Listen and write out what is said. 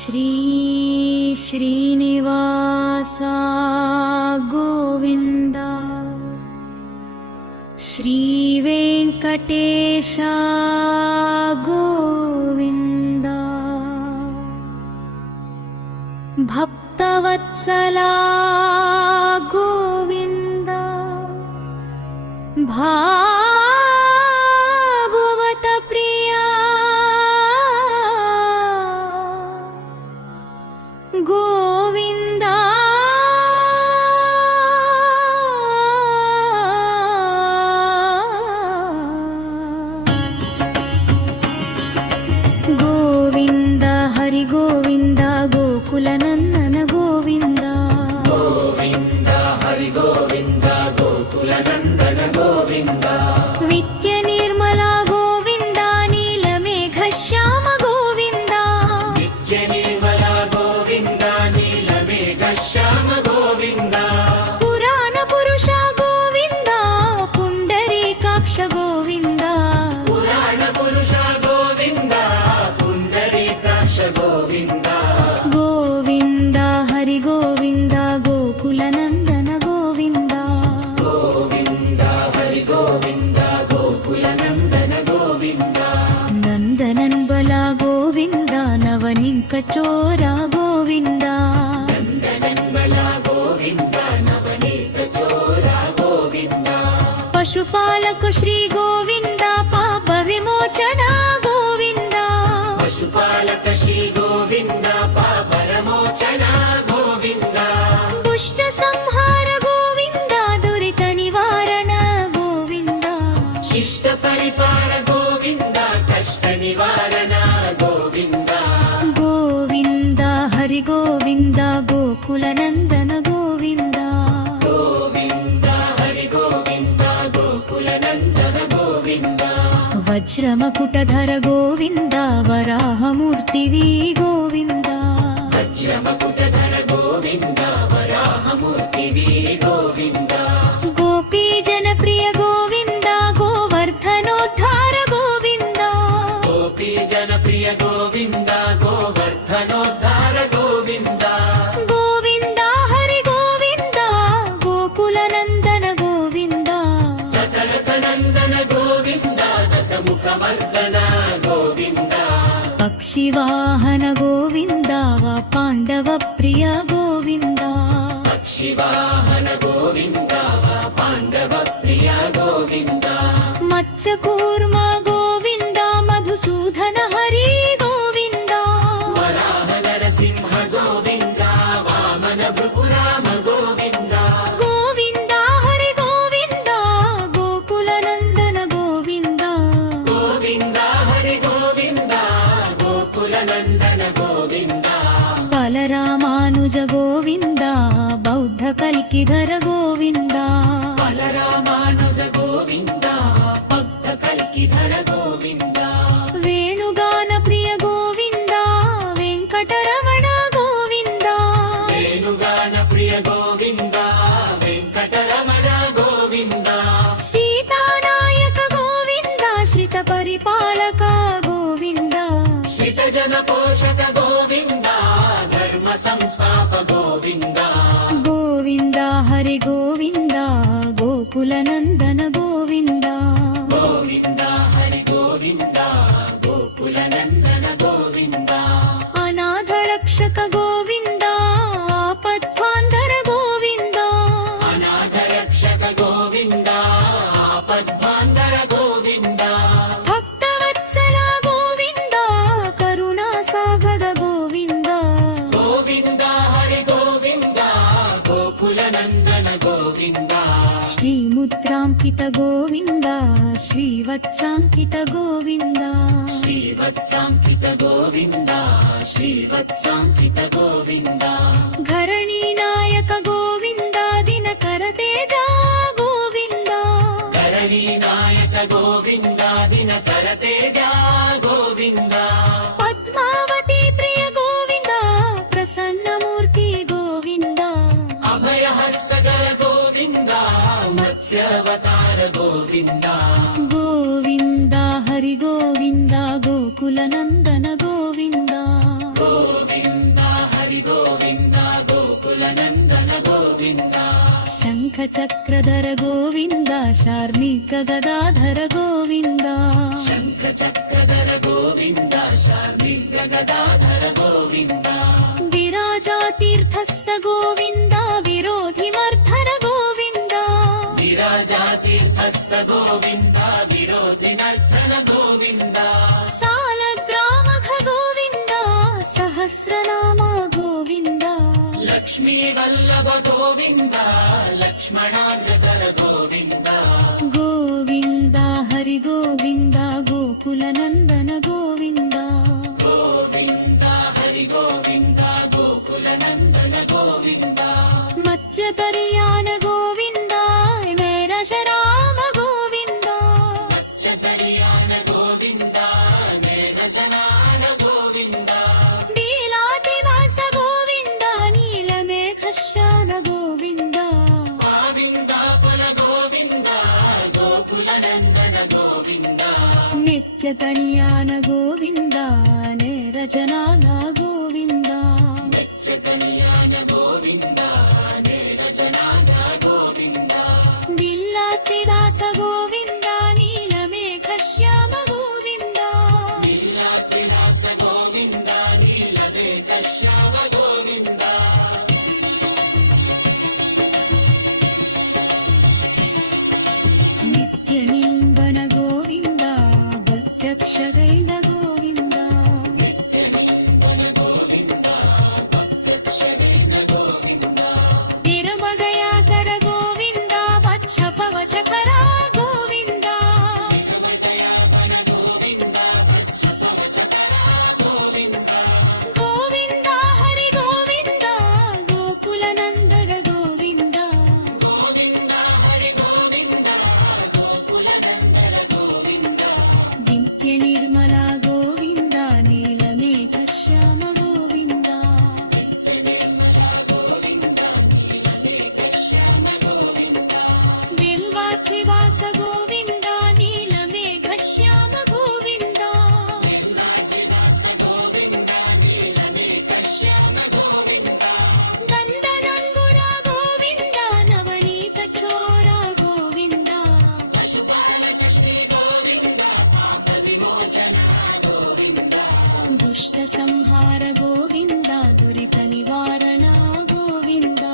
श्री श्रीनिवास गोविन्द श्री वेंकटेश गोविन्द भक्तवत्सला गोविन्द भागवत प्रिया गोविन्द गोविन्द हरि गोविन्द गोकुलनन्दन गोविन्द गोविन्द हरि गोविन्द गोकुलनन्दन गोविन्द नित्य निर्मला गोविन्द नीलमेघ श्याम गोविन्द नित्य निर्मला गोविन्द नीलमेघ श्याम गोविन्द पुराण पुरुष गोविन्द पुण्डरीकाक्ष गोविन्द पुराण पुरुष गोविन्द पुण्डरीकाक्ष गोविन्द गोविन्द हरि गोविन्द गोकुलनन्दन गोविन्द गोविन्द हरि गोविन्द गोकुलनन्दन गोविन्द नन्दनन् बला गोविन्द नवनीकचोर गोविन्द नन्दनन्मला गोविन्द नवनीतचोर गोविन्द पशुपालक श्री गोविन्द पाप विमोचन गोविन्द पशुपालक श्री गोविन्द पापरमोचन गोविन्द दुष्ट संहार गोविन्द दुरित निवारण गोविन्द शिष्ट परिपार गोविन्द कष्ट निवारण गोविन्द गोविन्द हरि गोविन्द गोकुलनन्दन गोविन्द गोविन्द हरि गोविन्द गोकुलनन्दन गोविन्द वज्रमकुटधर गोविन्द वराहमूर्तिवी गोविन्द वज्रमकुटधर गोविन्द वराहमूर्तिवी गोविन्द गोपी जनप्रिय गोविन्द गोवर्धनोद्धार गोविन्द गोपी जनप्रिय गोविन्द गोवर्धनोद्धार गोविन्द गोविन्द हरि गोविन्द गोकुलनन्दन गोविन्द दशरथनन्दन गोविन्द दशमुखमर्दन गोविन्द पक्षिवाहन गोविन्द पाण्डव प्रिय गोविन्द पक्षिवाहन गोविन्द पाण्डव प्रिय गोविन्द मत्स्यकूर्म गोविन्द मधुसूदन हरि गोविन्द वराह नरसिंह गोविन्द वामन भृगुराम गोविन्द गोविन्द हरि गोविन्द गोकुलनन्दन गोविन्द गोविन्द हरि गोविन्द गोकुलनन्दन गोविन्द बलरामानुज गोविन्द बौद्ध कल्किधर गोविन्द बलरामानुज गोविन्द भक्त कल्किधर गोविन्द वेणुगान प्रिय गोविन्द वेङ्कटरमण गोविन्द वेणुगान प्रिय गोविन्द वेङ्कटरमण गोविन्द सीतानायक गोविन्द श्रित परिपालक गोविन्द श्रितजन पोषक गोविन्द धर्म संस्थाप गोविन्द गोविन्द हरि गोविन्द गोकुलनन्दन गोविन्द गोविन्द हरि गोविन्द गोकुलनन्दन गोविन्द अनाथ रक्षक गोविन्द आपद्बान्धर गोविन्द अनाथ रक्षक गोविन्द आपद्बान्धर गोविन्द भक्तवत्सल गोविन्द करुणासागर गोविन्द गोविन्द हरि गोविन्द गोकुलनन्दन गोविन्द श्रीमुद्राङ्कित गोविन्द श्रीवत्साङ्कित गोविन्द श्रीवत्साङ्कित गोविन्द श्रीवत्साङ्कित गोविन्द घरणीनायक गोविन्द दिनकर तेज गोविन्द धरणीनायक गोविन्द दिनकर तेज गोविन्द पद्मावती प्रिय गोविन्द प्रसन्नमूर्ति गोविन्द अभयहस्सगर गोविन्द मत्स्यावतार गोविन्द गोविन्द हरि गोविन्द गोकुलनन्दन गोविन्द गोविन्द చక్రధర గోవింద శార్మిక గదాధర గోవింద శంఖ చక్రధర గోవింద శార్మిక గదాధర గోవింద విరాజాతీర్థస్థ గోవింద విరోధిమర్ధర గోవింద విరాజాతీర్థస్థ గోవింద విరోధినర్ధన గోవింద సాలగ్రామఘ గోవింద సహస్రనామ గోవింద లక్ష్మీ వల్లభ గోవింద లక్ష్మణాంగధర గోవింద గోవింద హరి గోవింద గోకుల నందన గోవింద గోవింద హరి గోవింద గోకుల నందన గోవింద మత్స్యతరియాన గోవింద మేరశరామ గోవింద మచ్చదరియాన గోవింద మేఘజనాన గోవింద నీలాతివాస గోవింద నీలమేఘశ్యాన గోవింద గోవింద ఫల గోవింద గోకుల నందన గోవింద నిత్యతనియాన గోవింద నేరజనాన గోవింద మెచ్చతనియాన గోవింద నీరజనాన గోవింద విల్లాతివాస గోవింద నీలమేఘశ్యామ గోవింద నీలాద్రిదాస గోవింద నీలమేఘ శ్యామ గోవింద నిత్య నింబన గోవింద ప్రత్యక్షగైన గోవింద నిత్యనింబన గోవింద భక్తక్షరైన గోవింద నిరమగయాకర గోవింద పచ్చపవచకర గోవింద నిగమదయామన గోవింద భక్షపవచకర గోవింద గోవింద హరి గోవింద గోకుల నందన గోవింద గోవింద హరి గోవింద గోకుల నందన గోవింద నిత్య నిర్మల గోవింద నీలమేఘ శ్యామ గోవింద నిర్మల గోవింద నీలమేఘ శ్యామ గోవింద బిల్వాద్రివాస గోవింద నీలమేఘ శ్యామ గోవింద నీలాద్రిదాస గోవింద నీలమేఘ శ్యామ గోవింద గంధనంగుర గోవింద నవనీత చోర గోవింద పశుపాలక శ్రీ గోవింద పాప విమోచన గోవింద దుష్ట సంహార గోవింద దురిత నివారణ గోవింద